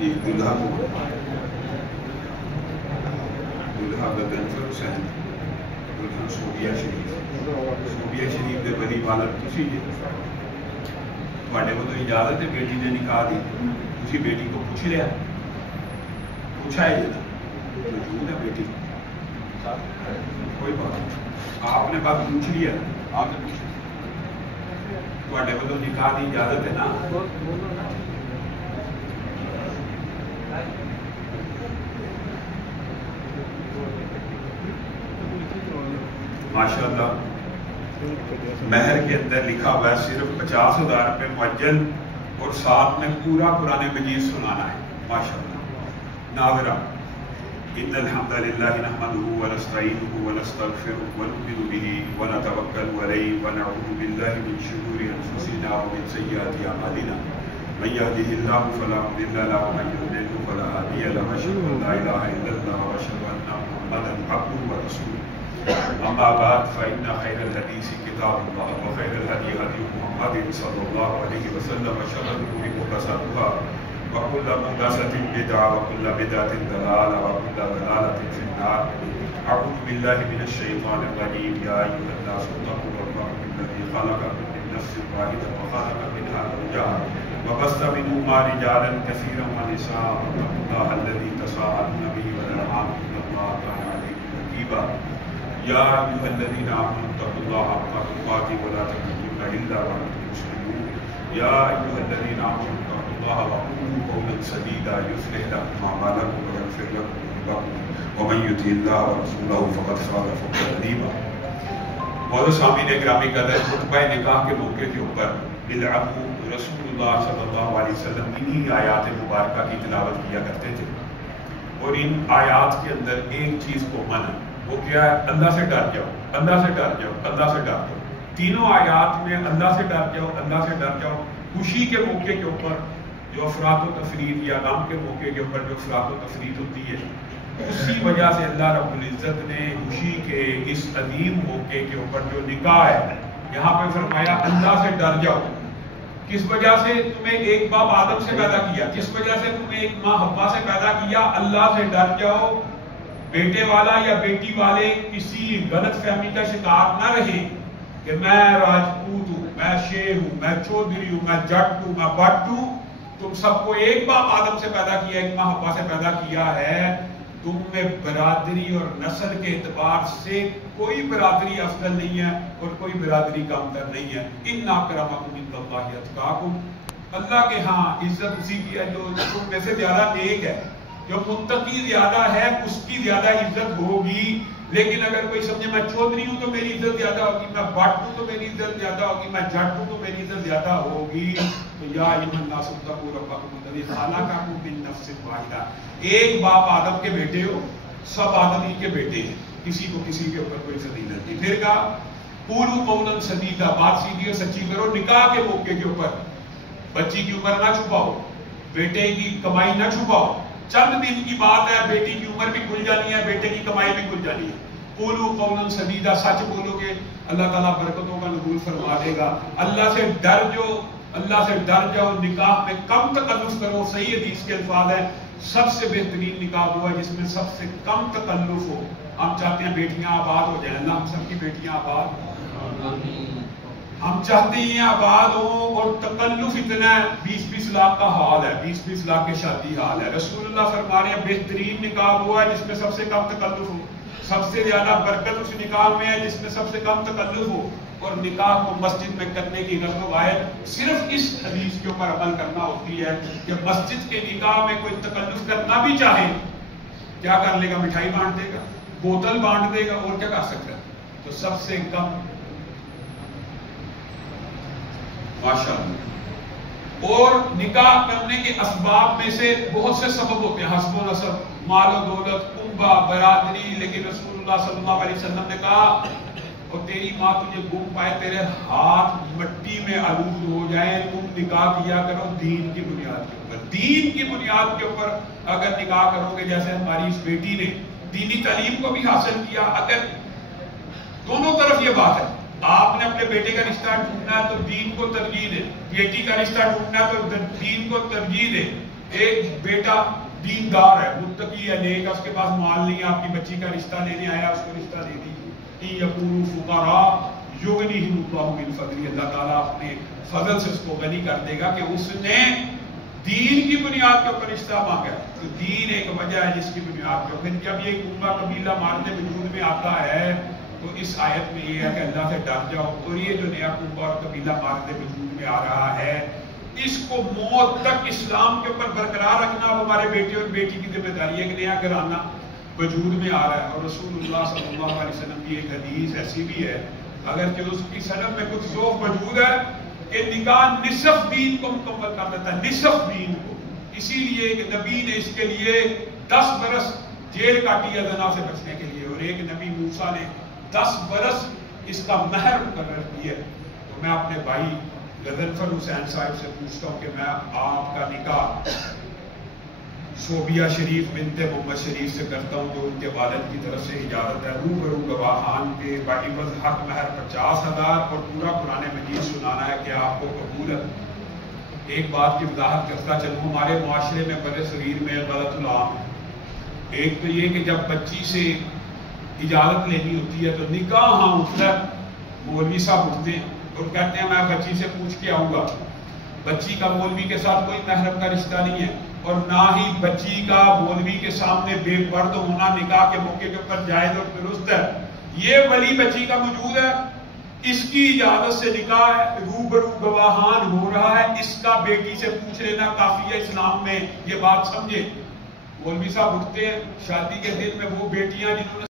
ایک دلہا کو دلہا گگن فر حسین دلہن صوبیہ شریف دے بڑی والد تسی جی تھوڑے کو تو اجازت ہے بیٹی نے نکاح دی تسی بیٹی کو پوچھ لیا پوچھا ہے جی موجود ہے بیٹی کوئی بات نہیں آپ نے بات پوچھ لیا آپ نے پوچھ تھوڑے کو تو نکاح دی اجازت ہے نا ماشاءاللہ مہر کے اندر لکھا ہوا ہے صرف 50,000 روپے معجل اور ساتھ میں پورا قرآن مجید سنانا ہے ماشاءاللہ ناظرہ ان الحمد للہ نحمده ونستعینه ونستغفره ونؤمن به ونتوکل علیہ ونعوذ باللہ من شرور انفسنا ومن سیئات اعمالنا من يهده الله فلا مضل له ومن يضلل فلا هادي له واشهد ان لا اله الا الله واشهد ان محمدا عبده ورسوله اما بعد فان خير الحديث كتاب الله وخير الهدي هدي محمد صلى الله عليه وسلم وشر الامور محدثاتها وكل محدثة بدعة وكل بدعة ضلالة وكل ضلالة في النار اعوذ بالله من الشيطان الرجيم يا ايها الناس اتقوا ربكم الذي خلقكم من نفس واحدة وخلق منها زوجها وبث منهما رجالا كثيرا ونساء واتقوا الله الذي تساءلون به والارحام ان الله كان عليكم رقيبا يا ايها الذين امنوا اتقوا الله حق تقاته ولا تموتن الا وانتم مسلمون يا ايها الذين امنوا اتقوا الله وقولوا قولا سديدا يصلح لكم اعمالكم ويغفر لكم ذنوبكم ومن يطع الله ورسوله فقد فاز فوزا عظيما مولانا سامعین گرامی قدر خطبہ نکاح کے موقع کے اوپر بالعموم رسول اللہ صلی اللہ علیہ وسلم انہی آیات مبارکہ کی تلاوت کیا کرتے تھے اور ان آیات کے اندر ایک چیز کو منع وہ کیا ہے اللہ سے ڈر جاؤ اللہ سے ڈر جاؤ اللہ سے ڈر جاؤ تینوں آیات میں اللہ سے ڈر جاؤ اللہ سے ڈر جاؤ خوشی کے موقع کے اوپر جو افراد و تفرید یا غم کے موقع کے اوپر جو افراد و تفرید ہوتی ہے اسی وجہ سے اللہ رب العزت نے خوشی کے اس عظیم موقع کے اوپر جو نکاح ہے یہاں پہ فرمایا اللہ سے ڈر جاؤ کس وجہ سے تمہیں ایک باپ آدم سے پیدا کیا کس وجہ سے تمہیں ایک ماں حوا سے پیدا کیا اللہ سے ڈر جاؤ بیٹے والا یا بیٹی والے کسی غلط فہمی کا شکار نہ رہے کہ میں راجپوت ہوں میں شیر ہوں میں چودھری ہوں میں جٹ ہوں میں بٹ ہوں تم سب کو ایک باپ آدم سے پیدا کیا ایک ماں حوا سے پیدا کیا ہے تم میں برادری اور نسل کے اعتبار سے کوئی برادری افضل نہیں ہے اور کوئی برادری کمتر نہیں ہے ان اکرمکم عند اللہ اتقاکم اللہ کے ہاں عزت اسی کی ہے جو تم میں سے زیادہ نیک ہے جو متقی زیادہ ہے اس کی زیادہ عزت ہوگی لیکن اگر کوئی سمجھے میں چودھری ہوں تو میری عزت زیادہ ہوگی میں بٹ ہوں تو میری عزت زیادہ ہوگی میں جٹ ہوں تو میری عزت زیادہ ہوگی تو یا ایھا الناس اتقوا ربکم الذی خلقکم من نفس واحدہ ایک باپ آدم کے بیٹے ہو سب آدم ہی کے بیٹے ہیں کسی کو کسی کے اوپر کوئی فضیلت نہیں پھر کہا قولوا قولا سدیدا بات سیدھی اور سچی کرو نکاح کے موقع کے اوپر بچی کی عمر نہ چھپاؤ بیٹے کی کمائی نہ چھپاؤ چند دن کی بات ہے بیٹی کی عمر بھی کھل جانی ہے بیٹے کی کمائی بھی کھل جانی ہے قولوا قولا سدیدا سچ بولو گے اللہ تعالیٰ برکتوں کا نزول فرما دے گا اللہ سے ڈر جاؤ نکاح میں کم تکلف کرو صحیح حدیث کے الفاظ ہیں سب سے بہترین نکاح ہوا جس میں سب سے کم تکلف ہو ہم چاہتے ہیں بیٹیاں آباد ہو جائیں اللہ ہم سب کی بیٹیاں آباد ہم چاہتے ہیں آباد ہوں اور تکلف اتنا ہے 20-20 لاکھ کا حال ہے 20-20 لاکھ کے شادی حال ہے رسول اللہ فرما رہے ہیں بہترین نکاح ہوا ہے جس میں سب سے کم تکلف ہو سب سے زیادہ برکت اس نکاح میں ہے جس میں سب سے کم تکلف ہو اور نکاح کو مسجد میں کرنے کی غرض و غایت صرف اس حدیث کے اوپر عمل کرنا ہوتی ہے کہ مسجد کے نکاح میں کوئی تکلف کرنا بھی چاہے کیا کر لے گا مٹھائی بانٹ دے گا بوتل بانٹ دے گا اور کیا کر سکتا ہے تو سب سے کم ماشاءاللہ اور نکاح کرنے کے اسباب میں سے بہت سے سبب ہوتے ہیں حسب و نسب مال و دولت کنبہ برادری لیکن رسول اللہ صلی اللہ علیہ وسلم نے کہا اور تیری ماں تجھے گم پائے تیرے ہاتھ مٹی میں آلود ہو جائیں تم نکاح کیا کرو دین کی بنیاد کے اوپر دین کی بنیاد کے اوپر اگر نکاح کرو گے جیسے ہماری اس بیٹی نے دینی تعلیم کو بھی حاصل کیا اگر دونوں طرف یہ بات ہے آپ نے اپنے بیٹے کا رشتہ ڈھونڈنا ہے تو دین کو ترجیح دے بیٹی کا رشتہ ڈھونڈنا ہے تو دین کو ترجیح دے ایک بیٹا دیندار ہے، متقی ہے، نیک ہے، اس کے پاس مال نہیں ہے، آپ کی بچی کا رشتہ لینے آیا، اس کو رشتہ دے دیجیے. یقولوا فقراء یغنیہم اللہ من فضلہ، اللہ تعالیٰ اپنے فضل سے اس کو غنی کر دے گا کہ اس نے دین کی بنیاد کے اوپر رشتہ مانگا. تو دین ایک وجہ ہے جس کی بنیاد کے اوپر. جب یہ کنبہ قبیلہ مارنے وجود میں آتا ہے تو اس آیت میں یہ ہے کہ اللہ سے ڈر جاؤ. اور یہ جو نیا کنبہ اور قبیلہ مارنے وجود میں آ رہا ہے، اس کو موت تک اسلام کے اوپر برقرار رکھنا اب ہمارے بیٹے اور بیٹی کی ذمہ داری ہے. ایک نیا گھرانہ وجود میں آ رہا ہے. اور رسول اللہ صلی اللہ علیہ وسلم کی ایک حدیث ایسی بھی ہے، اگرچہ اس کی سند میں کچھ ضعف موجود ہے، کہ نکاح نصف دین کو مکمل کر دیتا ہے، نصف دین کو. اسی لیے کہ نبی نے اس کے لیے 10 برس جیل کاٹی ہے زنا سے بچنے کے لیے، اور ایک نبی موسیٰ نے 10 برس اس کا مہر مقرر کیا. تو میں اپنے بھائی غضنفر حسین صاحب سے پوچھتا ہوں کہ میں آپ کا نکاح صوبیہ شریف بنت محمد شریف سے کرتا ہوں، جو ان کے والد کی طرف سے اجازت ہے، روبرو گواہان کے باعوض حق مہر 50,000 اور پورا قرآن مجید سنانا ہے. کہ آپ کو قبول ہے؟ ایک بات کی وضاحت کرتا چلوں، ہمارے معاشرے میں بڑے صغیر میں غلط العام ہے. ایک تو یہ کہ جب بچی سے اجازت لینی ہوتی ہے تو نکاح ہاں اٹھتا ہے، مولوی صاحب اٹھتے ہیں اور کہتے ہیں میں بچی سے پوچھ کے آؤں گا. بچی کا مولوی کے ساتھ کوئی محرم کا رشتہ نہیں ہے، اور نہ ہی بچی کا مولوی کے سامنے بے پرد ہونا نکاح کے موقع کے اوپر جائز اور درست ہے. یہ ولی بچی کا موجود ہے، اس کی اجازت سے نکاح ہے، روبرو گواہان ہو رہا ہے، اس کا بیٹی سے پوچھ لینا کافی ہے اسلام میں. یہ بات سمجھے. مولوی صاحب اٹھتے ہیں شادی کے دن میں، وہ بیٹیاں جنہوں نے